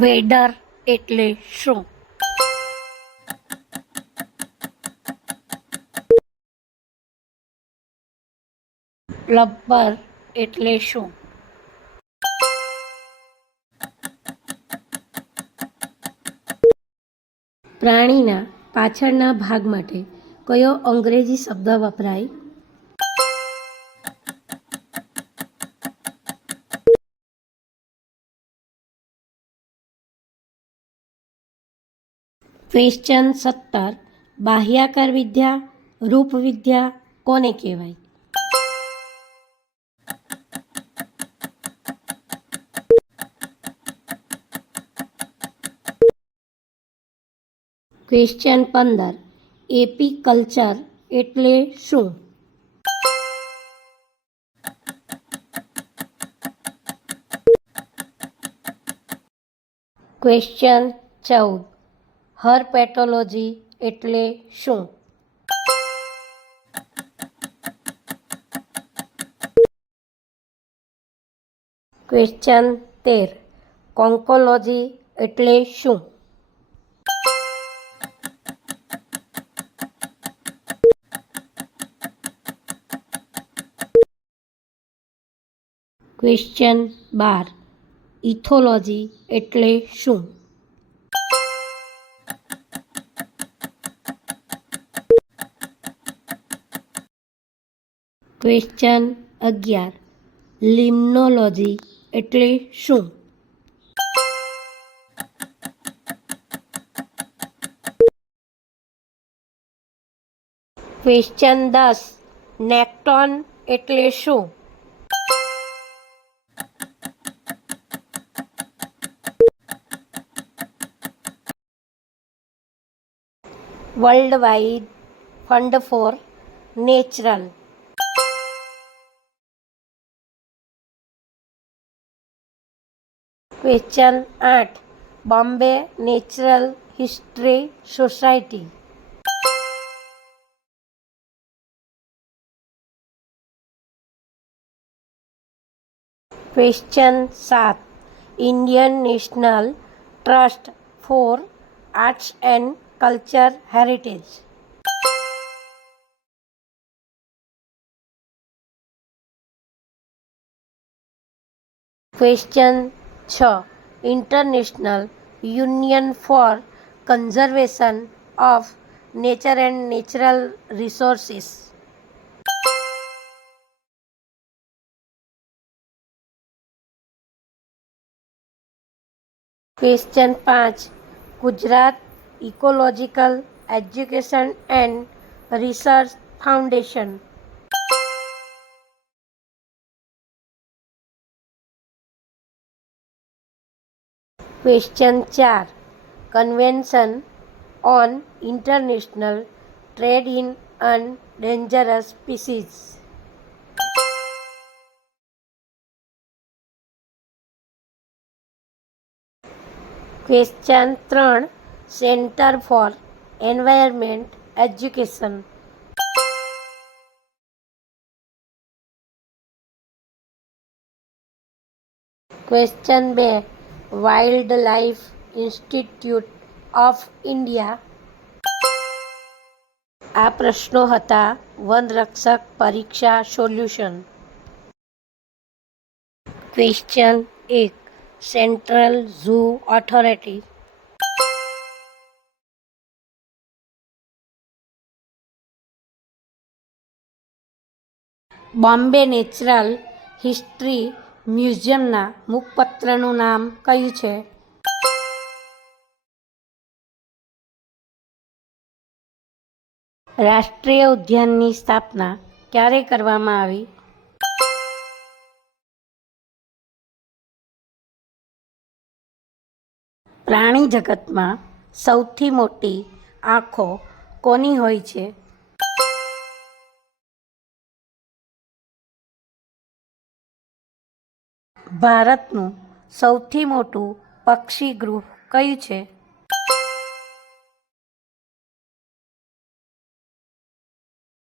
વેડર એટલે શું? લબ્બર એટલે શું? પ્રાણીના પાછળના ભાગ માટે કયો અંગ્રેજી શબ્દ વપરાય? ક્વેશ્ચન 17. બાહ્યાકાર વિદ્યા, રૂપવિદ્યા કોને કહેવાય? ક્વેશ્ચન 15. એપીકલ્ચર એટલે શું? ક્વેશ્ચન 14. હર્પેટોલોજી એટલે શું? ક્વેશ્ચન 13. કોન્કોલોજી એટલે શું? ક્વેશ્ચન 12. ઇથોલોજી એટલે શું? ક્વેશ્ચન 11. લિમ્નોલોજી એટલે શું? ક્વેશ્ચન 10. નેક્ટોન એટલે શું? World wide fund for natural. Question 8. Bombay natural history society. Question 7. Indian national trust for arts and culture heritage. Question 6. International union for conservation of nature and natural resources. Question 5. Gujarat ecological education and research foundation. Question 4. Convention on international trade in endangered species. Question 3. Centre for environment education. Question 2. Wild life institute of India. આ પ્રશ્નો હતા વનરક્ષક પરીક્ષા solution. Question 1. Central zoo authority. Bombay natural history મ્યુઝિયમના મુખપત્રનું નામ કયું છે? રાષ્ટ્રીય ઉદ્યાનની સ્થાપના ક્યારે કરવામાં આવી? પ્રાણી જગતમાં સૌથી મોટી આંખો કોની હોય છે? ભારતનું સૌથી મોટું પક્ષીગૃહ કયું છે?